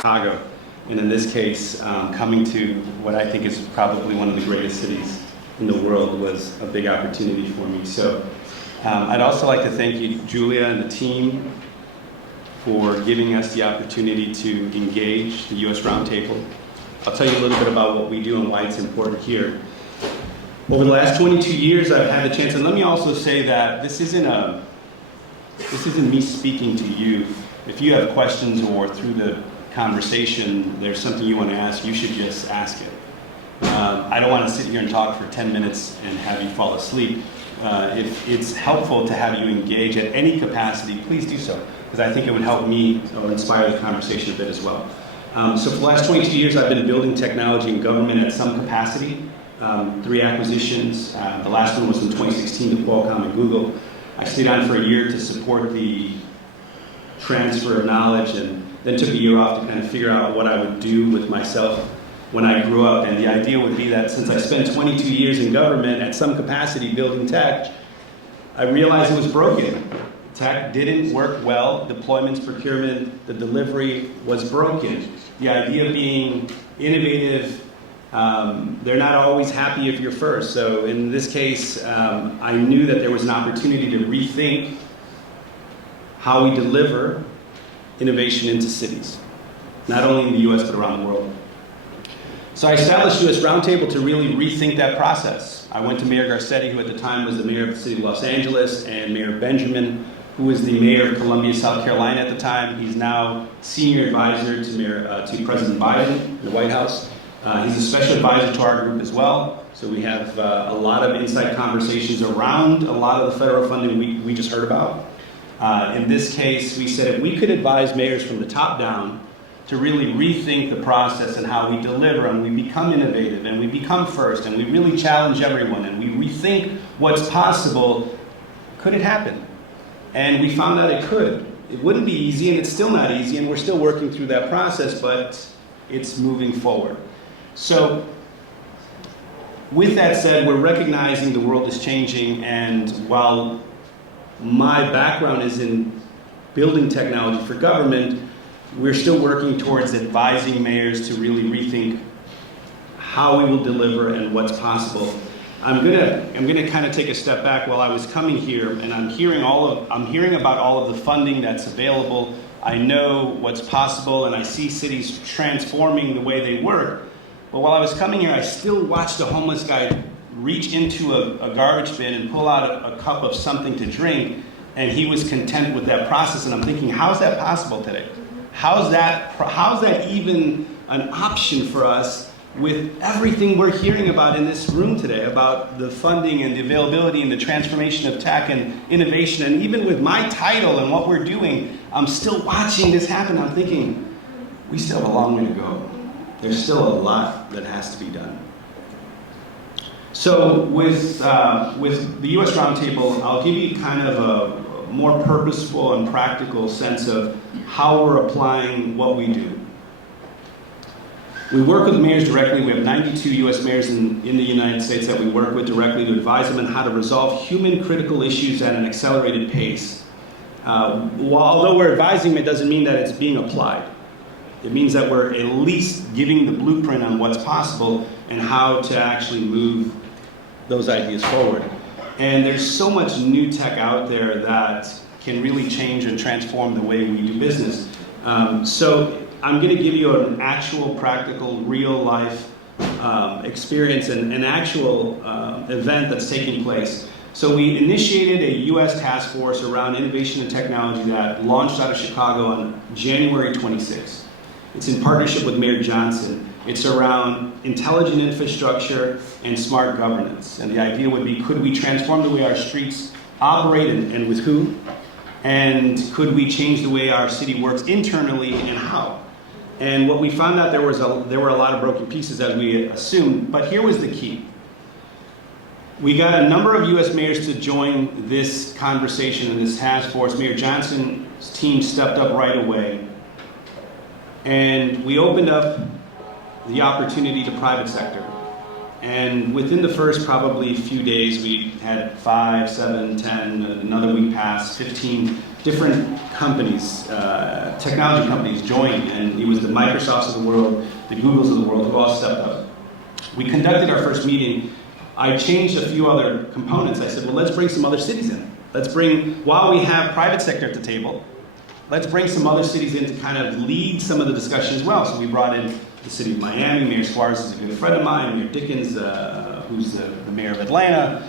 Chicago. And in this case, coming to what I think is probably one of the greatest cities in the world was a big opportunity for me. So I'd also like to thank you, Julia, and the team for giving us the opportunity to engage the U.S. Roundtable. I'll tell you a little bit about what we do and why it's important here. Over the last 22 years, I've had the chance, and let me also say that this isn't me speaking to you. If you have questions or through the conversation, there's something you want to ask, you should just ask it. I don't want to sit here and talk for 10 minutes and have you fall asleep. If it's helpful to have you engage at any capacity, please do so, because I think it would help me or inspire the conversation a bit as well. So for the last 22 years, I've been building technology in government at some capacity. 3 acquisitions. The last one was in 2016 to Qualcomm and Google. I stayed on for a year to support the transfer of knowledge, and then took a year off to kind of figure out what I would do with myself when I grew up. And the idea would be that since I spent 22 years in government at some capacity building tech, I realized it was broken. Tech didn't work well. Deployments, procurement, the delivery was broken. The idea of being innovative, they're not always happy if you're first. So in this case, I knew that there was an opportunity to rethink how we deliver innovation into cities, not only in the US, but around the world. So I established US Roundtable to really rethink that process. I went to Mayor Garcetti, who at the time was the mayor of the city of Los Angeles, and Mayor Benjamin, who was the mayor of Columbia, South Carolina at the time. He's now senior advisor to President Biden in the White House. He's a special advisor to our group as well. So we have a lot of inside conversations around a lot of the federal funding we just heard about. In this case, we said if we could advise mayors from the top down to really rethink the process and how we deliver, and we become innovative, and we become first, and we really challenge everyone, and we rethink what's possible, could it happen? And we found out it could. It wouldn't be easy, and it's still not easy, and we're still working through that process, but it's moving forward. So with that said, we're recognizing the world is changing, and while my background is in building technology for government, we're still working towards advising mayors to really rethink how we will deliver and what's possible. I'm gonna kind of take a step back. While I was coming here, and I'm hearing about all of the funding that's available. I know what's possible, and I see cities transforming the way they work. But while I was coming here, I still watched a homeless guy reach into a garbage bin and pull out a cup of something to drink, and he was content with that process. And I'm thinking, how's that possible today? How's that even an option for us with everything we're hearing about in this room today, about the funding and the availability and the transformation of tech and innovation, and even with my title and what we're doing, I'm still watching this happen. I'm thinking, we still have a long way to go. There's still a lot that has to be done. So with the US Roundtable, I'll give you kind of a more purposeful and practical sense of how we're applying what we do. We work with mayors directly. We have 92 US mayors in the United States that we work with directly to advise them on how to resolve human critical issues at an accelerated pace. Although we're advising them, it doesn't mean that it's being applied. It means that we're at least giving the blueprint on what's possible and how to actually move those ideas forward. And there's so much new tech out there that can really change and transform the way we do business. So I'm going to give you an actual, practical, real-life experience and an actual event that's taking place. So we initiated a U.S. task force around innovation and technology that launched out of Chicago on January 26th. It's in partnership with Mayor Johnson. It's around intelligent infrastructure and smart governance. And the idea would be, could we transform the way our streets operate and with who? And could we change the way our city works internally and how? And what we found out, there were a lot of broken pieces as we assumed, but here was the key. We got a number of US mayors to join this conversation and this task force. Mayor Johnson's team stepped up right away. And we opened up the opportunity to private sector. And within the first probably few days, we had 5, 7, 10, another week passed, 15 different companies, technology companies joined, and it was the Microsofts of the world, the Googles of the world who all stepped up. We conducted our first meeting. I changed a few other components. I said, well, let's bring some other cities in. Let's bring, while we have private sector at the table, let's bring some other cities in to kind of lead some of the discussion as well. So we brought in the city of Miami. Mayor Suarez is a good friend of mine. Mayor Dickens, who's the mayor of Atlanta.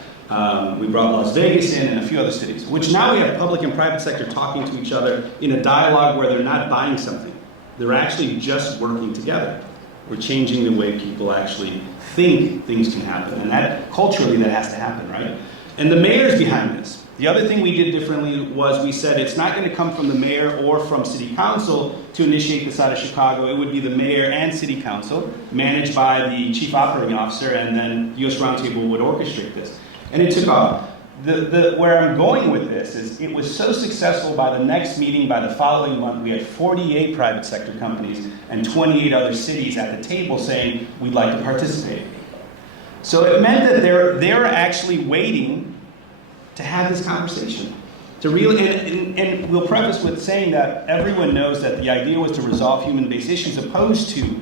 We brought Las Vegas in and a few other cities, which now we have public and private sector talking to each other in a dialogue where they're not buying something. They're actually just working together. We're changing the way people actually think things can happen. And that, culturally, that has to happen, right? And the mayor's behind this. The other thing we did differently was we said it's not going to come from the mayor or from city council to initiate this out of Chicago. It would be the mayor and city council, managed by the chief operating officer, and then US Roundtable would orchestrate this. And it took off. Where I'm going with this is it was so successful by the next meeting, by the following month, we had 48 private sector companies and 28 other cities at the table saying, we'd like to participate. So it meant that they're actually waiting to have this conversation. To really, and we'll preface with saying that everyone knows that the idea was to resolve human-based issues opposed to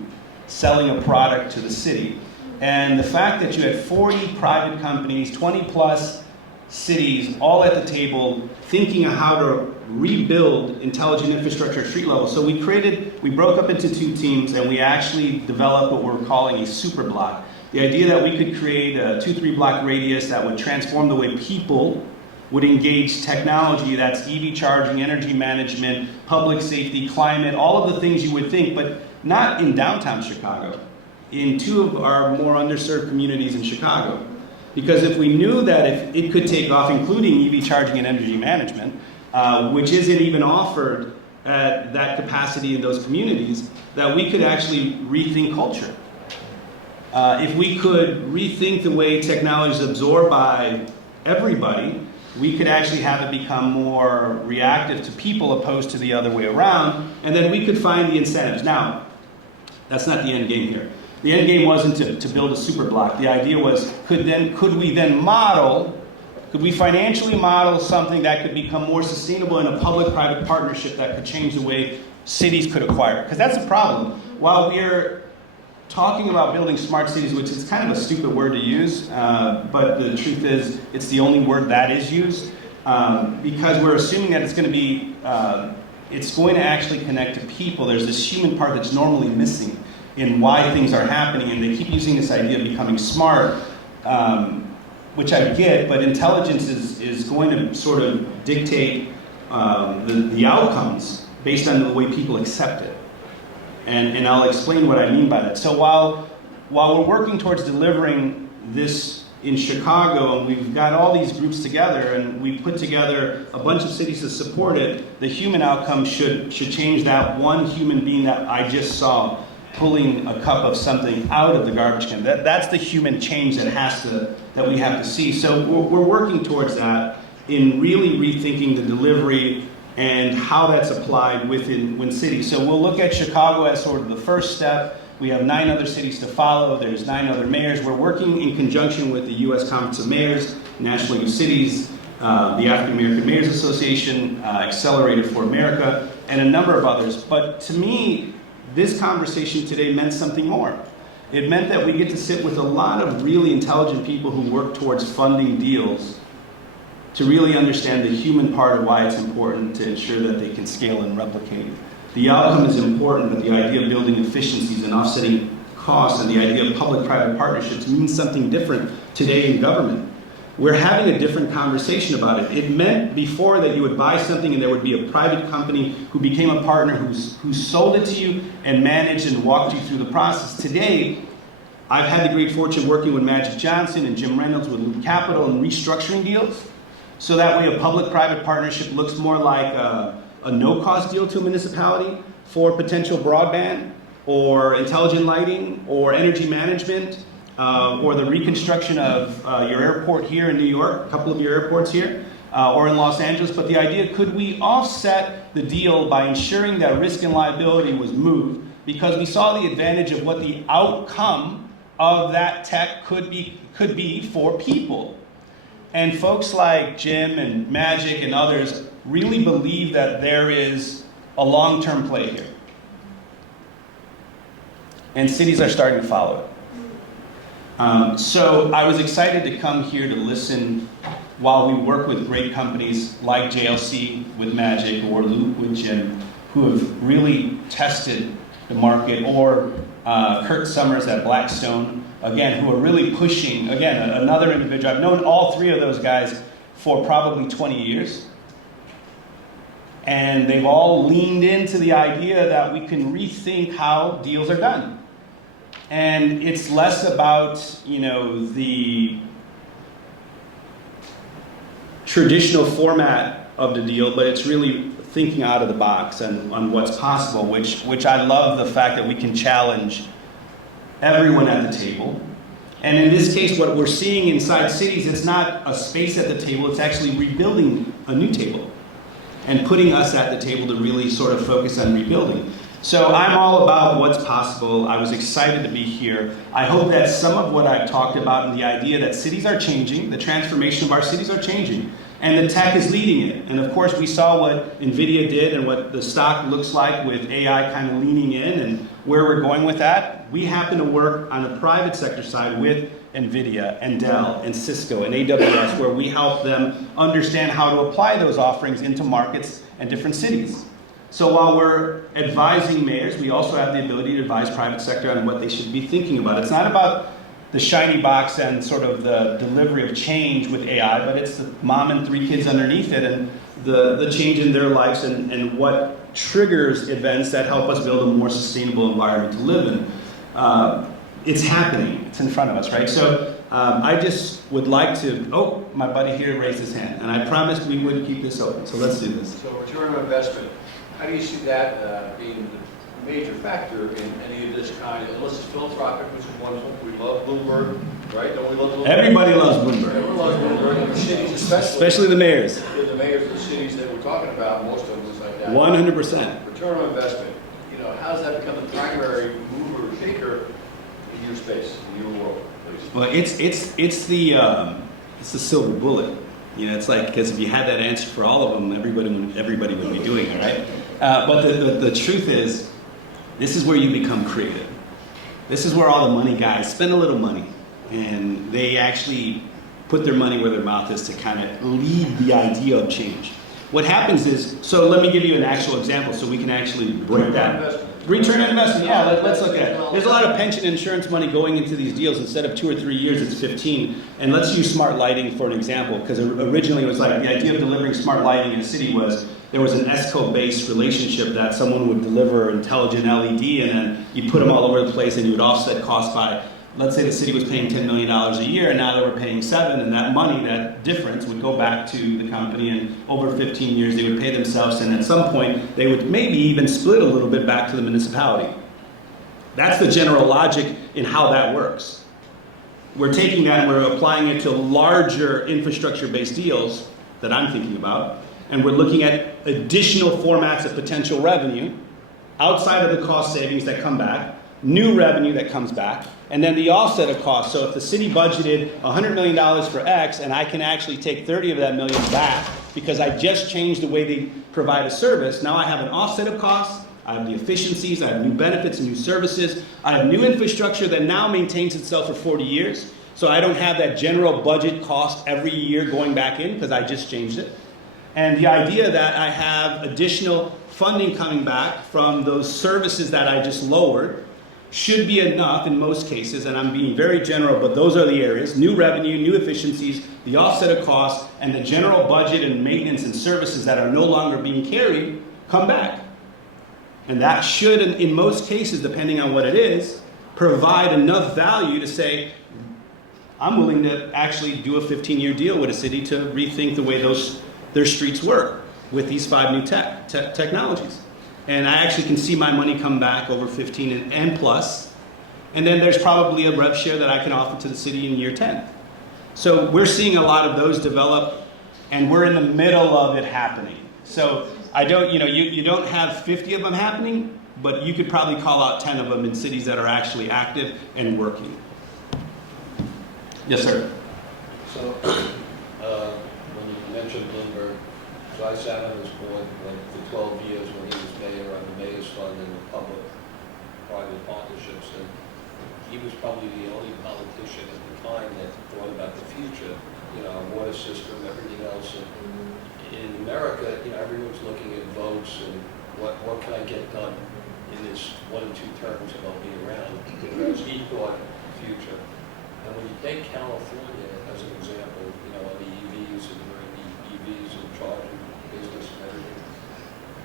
selling a product to the city. And the fact that you had 40 private companies, 20 plus cities, all at the table, thinking of how to rebuild intelligent infrastructure at street level. So we broke up into 2 teams, and we actually developed what we're calling a super block. The idea that we could create a 2-3 block radius that would transform the way people would engage technology, that's EV charging, energy management, public safety, climate, all of the things you would think, but not in downtown Chicago, in 2 of our more underserved communities in Chicago. Because if we knew that if it could take off, including EV charging and energy management, which isn't even offered at that capacity in those communities, that we could actually rethink culture. If we could rethink the way technology is absorbed by everybody, we could actually have it become more reactive to people opposed to the other way around, and then we could find the incentives. Now, that's not the end game here. The end game wasn't to build a super block. The idea was, could we financially model something that could become more sustainable in a public-private partnership that could change the way cities could acquire? Because that's a problem. While we're talking about building smart cities, which is kind of a stupid word to use, but the truth is it's the only word that is used, because we're assuming that it's going to actually connect to people. There's this human part that's normally missing in why things are happening, and they keep using this idea of becoming smart, which I get, but intelligence is going to sort of dictate the outcomes based on the way people accept it. And I'll explain what I mean by that. So while we're working towards delivering this in Chicago, and we've got all these groups together, and we put together a bunch of cities to support it, the human outcome should change that one human being that I just saw pulling a cup of something out of the garbage can. That's the human change that we have to see. So we're working towards that in really rethinking the delivery and how that's applied within cities. So we'll look at Chicago as sort of the first step. We have 9 other cities to follow. There's 9 other mayors. We're working in conjunction with the U.S. Conference of Mayors, National League of Cities, the African American Mayors Association, Accelerator for America, and a number of others. But to me, this conversation today meant something more. It meant that we get to sit with a lot of really intelligent people who work towards funding deals to really understand the human part of why it's important to ensure that they can scale and replicate. The outcome is important, but the idea of building efficiencies and offsetting costs and the idea of public-private partnerships means something different today in government. We're having a different conversation about it. It meant before that you would buy something and there would be a private company who became a partner who sold it to you and managed and walked you through the process. Today, I've had the great fortune working with Magic Johnson and Jim Reynolds with Loop Capital and restructuring deals. So that way a public-private partnership looks more like a no-cost deal to a municipality for potential broadband or intelligent lighting or energy management or the reconstruction of your airport here in New York, a couple of your airports here, or in Los Angeles. But the idea, could we offset the deal by ensuring that risk and liability was moved because we saw the advantage of what the outcome of that tech could be for people. And folks like Jim and Magic and others really believe that there is a long-term play here. And cities are starting to follow it. So I was excited to come here to listen while we work with great companies like JLC with Magic or Loop with Jim, who have really tested the market, or Kurt Summers at Blackstone, again, who are really pushing, again, another individual. I've known all three of those guys for probably 20 years. And they've all leaned into the idea that we can rethink how deals are done. And it's less about, the traditional format of the deal, but it's really thinking out of the box and on what's possible, which I love the fact that we can challenge everyone at the table. And in this case, what we're seeing inside cities, it's not a space at the table, it's actually rebuilding a new table and putting us at the table to really sort of focus on rebuilding. So I'm all about what's possible. I was excited to be here. I hope that some of what I've talked about and the idea that cities are changing, the transformation of our cities are changing, and the tech is leading it. And of course, we saw what NVIDIA did and what the stock looks like with AI kind of leaning in and where we're going with that. We happen to work on the private sector side with NVIDIA and Dell and Cisco and AWS, where we help them understand how to apply those offerings into markets and different cities. So while we're advising mayors, we also have the ability to advise private sector on what they should be thinking about. It's not about the shiny box and sort of the delivery of change with AI, but it's the mom and 3 kids underneath it and the change in their lives and what triggers events that help us build a more sustainable environment to live in. It's happening. It's in front of us, right? So I just would like to, my buddy here raised his hand, and I promised we would keep this open, so let's do this. So return on investment, how do you see that being the major factor in any of this kind, unless it's philanthropic, which is wonderful. We love Bloomberg, right? Don't we love Bloomberg? Everybody loves Bloomberg. Everyone loves Bloomberg, and the cities especially the mayors. The mayors of the cities that we're talking about, most of them is like that. 100%. Return on investment, how does that become the primary mover or shaker in your space, in your world, please? Well, it's the silver bullet. It's like, because if you had that answer for all of them, everybody would be doing it, right? But the truth is, this is where you become creative. This is where all the money guys spend a little money, and they actually put their money where their mouth is to kind of lead the idea of change. What happens is, so let me give you an actual example so we can actually break that. Return on investment, yeah, let's look at it. There's a lot of pension insurance money going into these deals. Instead of 2 or 3 years, it's 15. And let's use smart lighting for an example, because originally it was like the idea of delivering smart lighting in a city was there was an ESCO-based relationship that someone would deliver intelligent LED, and then you put them all over the place, and you would offset costs by, let's say the city was paying $10 million a year, and now they were paying $7 million, and that money, that difference, would go back to the company, and over 15 years they would pay themselves, and at some point they would maybe even split a little bit back to the municipality. That's the general logic in how that works. We're taking that and we're applying it to larger infrastructure-based deals that I'm thinking about, and we're looking at additional formats of potential revenue outside of the cost savings that come back, new revenue that comes back, and then the offset of costs. So if the city budgeted $100 million for X, and I can actually take 30 of that million back because I just changed the way they provide a service, now I have an offset of costs, I have the efficiencies, I have new benefits and new services, I have new infrastructure that now maintains itself for 40 years. So I don't have that general budget cost every year going back in because I just changed it. And the idea that I have additional funding coming back from those services that I just lowered should be enough in most cases, and I'm being very general, but those are the areas: new revenue, new efficiencies, the offset of costs, and the general budget and maintenance and services that are no longer being carried come back. And that should, in most cases, depending on what it is, provide enough value to say, I'm willing to actually do a 15-year deal with a city to rethink the way their streets work with these 5 new technologies. And I actually can see my money come back over 15 and plus. And then there's probably a rev share that I can offer to the city in year 10. So we're seeing a lot of those develop, and we're in the middle of it happening. So I don't, you don't have 50 of them happening, but you could probably call out 10 of them in cities that are actually active and working. Yes, sir. So, when you mentioned Bloomberg, so I sat on his board for 12 years when he was mayor on the Mayor's Fund and the public-private partnerships, and he was probably the only politician at the time that thought about the future, you know, our water system, everything else. And in America, you know, everyone's looking at votes and what can I get done in this 1 and 2 terms that I'll be around, whereas he thought future. And when you take California as an example, you know, on the EVs and during the EVs and charging business and everything,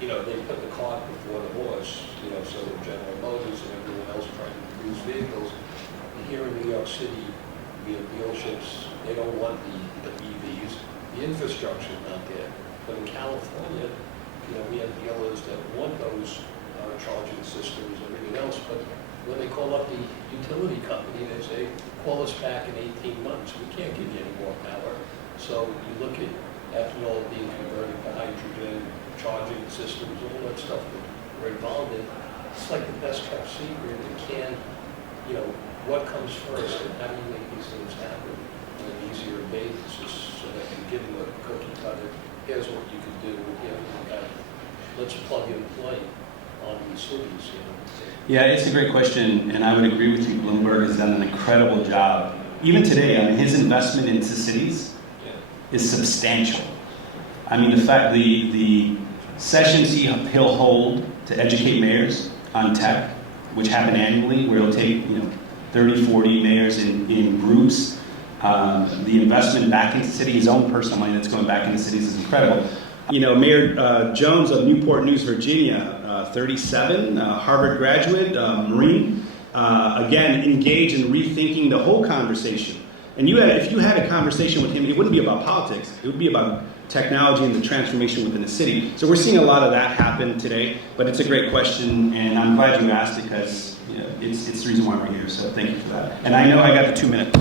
you know, they put the cart before the horse, you know, so General Motors and everyone else trying to produce vehicles. And here in New York City, we have dealerships, they don't want the EVs, the infrastructure's not there. But in California, you know, we have dealers that want those charging systems and everything else, but when they call up the utility company, they say, call us back in 18 months. We can't give you any more power. So you look at ethanol being converted to hydrogen, charging systems, all that stuff that we're involved in. It's like the best kept secret. You can't, you know, what comes first and how do you make these things happen on an easier basis so that you give them a cookie cutter. Here's what you can do. Let's plug and play on these cities, you know. Yeah, it's a great question, and I would agree with you. Bloomberg has done an incredible job. Even today, I mean, his investment into cities is substantial. I mean, the fact the sessions he'll hold to educate mayors on tech, which happen annually, where he'll take 30, 40 mayors in groups. The investment back into cities, his own personal money that's going back into cities is incredible. You know, Mayor Jones of Newport News, Virginia, 37, Harvard graduate, Marine, again, engaged in rethinking the whole conversation. And if you had a conversation with him, it wouldn't be about politics. It would be about technology and the transformation within the city. So we're seeing a lot of that happen today, but it's a great question, and I'm glad you asked it because it's the reason why we're here. So thank you for that. And I know I got the 2 minutes.